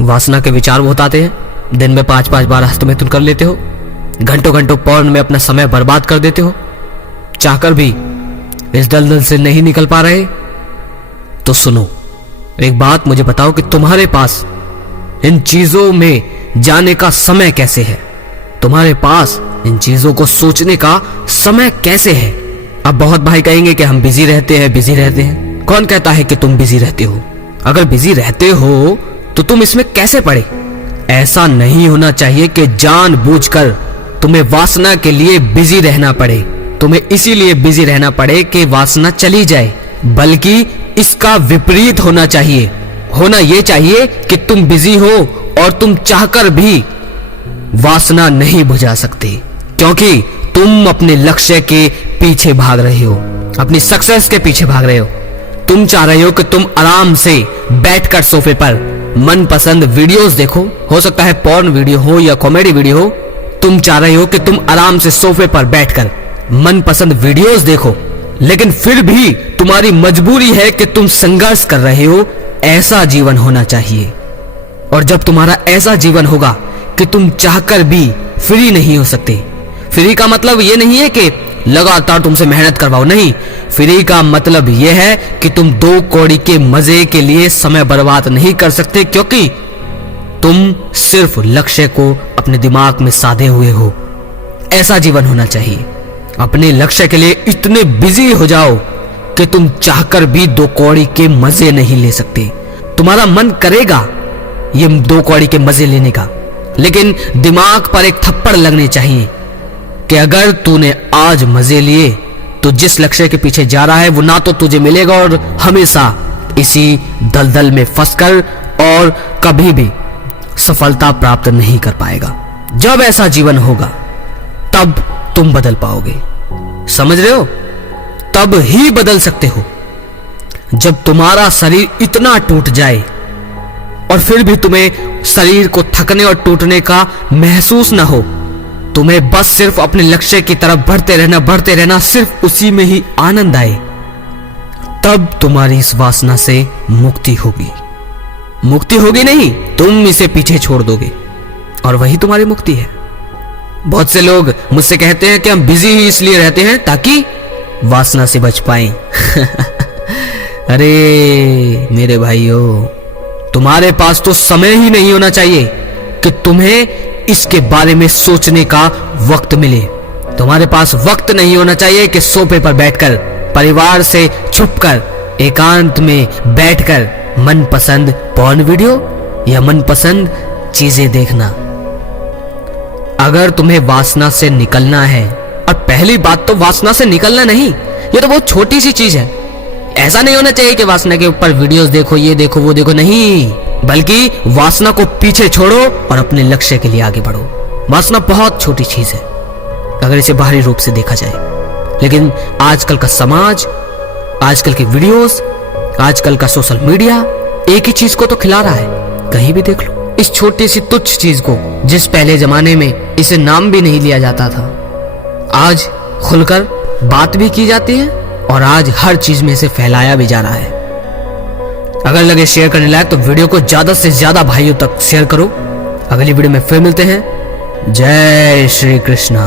वासना के विचार बहुत आते हैं। दिन में 5-5 बार हस्तमैथुन कर लेते हो, घंटों घंटों पॉर्न में अपना समय बर्बाद कर देते हो, चाहकर भी इस दलदल से नहीं निकल पा रहे। तो सुनो, एक बात मुझे बताओ कि तुम्हारे पास इन चीजों में जाने का समय कैसे है? तुम्हारे पास इन चीजों को सोचने का समय कैसे है? अब बहुत भाई कहेंगे कि हम बिजी रहते हैं। कौन कहता है कि तुम बिजी रहते हो? अगर बिजी रहते हो तो तुम इसमें कैसे पड़े? ऐसा नहीं होना चाहिए कि जानबूझकर तुम्हें वासना के लिए बिजी रहना पड़े, तुम्हें इसीलिए बिजी रहना पड़े कि वासना चली जाए, बल्कि इसका विपरीत होना चाहिए। होना यह चाहिए कि तुम बिजी हो और तुम चाहकर भी वासना नहीं बुझा सकते, क्योंकि तुम अपने लक्ष्य के पीछे भाग रहे हो, अपनी सक्सेस के पीछे भाग रहे हो। तुम चाह रहे हो कि तुम आराम से बैठकर सोफे पर मनपसंद वीडियोस देखो, हो सकता है पॉर्न वीडियो हो या कॉमेडी वीडियो हो। तुम चाह रहे हो कि तुम आराम से सोफे पर बैठकर मनपसंद वीडियोस देखो, लेकिन फिर भी तुम्हारी मजबूरी है कि तुम संघर्ष कर रहे हो। ऐसा जीवन होना चाहिए। और जब तुम्हारा ऐसा जीवन होगा कि तुम चाहकर भी फ्री नहीं हो सकते। फ्री का मतलब यह नहीं है कि लगातार तुमसे मेहनत करवाओ, नहीं। फ्री का मतलब यह है कि तुम 2 कौड़ी के मजे के लिए समय बर्बाद नहीं कर सकते, क्योंकि तुम सिर्फ लक्ष्य को अपने दिमाग में साधे हुए हो। ऐसा जीवन होना चाहिए। अपने लक्ष्य के लिए इतने बिजी हो जाओ कि तुम चाहकर भी 2 कौड़ी के मजे नहीं ले सकते। तुम्हारा मन करेगा ये 2 कौड़ी के मजे लेने का, लेकिन दिमाग पर एक थप्पड़ लगने चाहिए कि अगर तूने आज मजे लिए तो जिस लक्ष्य के पीछे जा रहा है वो ना तो तुझे मिलेगा और हमेशा इसी दलदल में फंसकर और कभी भी सफलता प्राप्त नहीं कर पाएगा। जब ऐसा जीवन होगा तब तुम बदल पाओगे। समझ रहे हो? तब ही बदल सकते हो जब तुम्हारा शरीर इतना टूट जाए और फिर भी तुम्हें शरीर को थकने और टूटने का महसूस ना हो। तुम्हें बस सिर्फ अपने लक्ष्य की तरफ बढ़ते रहना, सिर्फ उसी में ही आनंद आए। तब तुम्हारी इस वासना से मुक्ति होगी। मुक्ति होगी नहीं, तुम इसे पीछे छोड़ दोगे और वही तुम्हारी मुक्ति है। बहुत से लोग मुझसे कहते हैं कि हम बिजी ही इसलिए रहते हैं ताकि वासना से बच पाएं। अरे मेरे भाइयों, तुम्हारे पास तो समय ही नहीं होना चाहिए कि तुम्हें इसके बारे में सोचने का वक्त मिले। तुम्हारे पास वक्त नहीं होना चाहिए कि सोफे पर बैठकर परिवार से छुपकर एकांत में बैठकर मनपसंद पॉर्न वीडियो या मनपसंद चीजें देखना। अगर तुम्हें वासना से निकलना है, और पहली बात तो वासना से निकलना नहीं, ये तो बहुत छोटी सी चीज है। ऐसा नहीं होना चाहिए कि वासना के ऊपर वीडियोस देखो, ये देखो, वो देखो, नहीं, बल्कि वासना को पीछे छोड़ो और अपने लक्ष्य के लिए आगे बढ़ो। वासना बहुत छोटी चीज है अगर इसे बाहरी रूप से देखा जाए, लेकिन आजकल का समाज, आजकल के वीडियोस, आजकल का सोशल मीडिया एक ही चीज को तो खिला रहा है। कहीं भी देख लो इस छोटी सी तुच्छ चीज को, जिस पहले जमाने में इसे नाम भी नहीं लिया जाता था, आज खुलकर बात भी की जाती है और आज हर चीज में इसे फैलाया भी जा रहा है। अगर लगे शेयर करने लायक तो वीडियो को ज्यादा से ज्यादा भाइयों तक शेयर करो। अगली वीडियो में फिर मिलते हैं। जय श्री कृष्णा।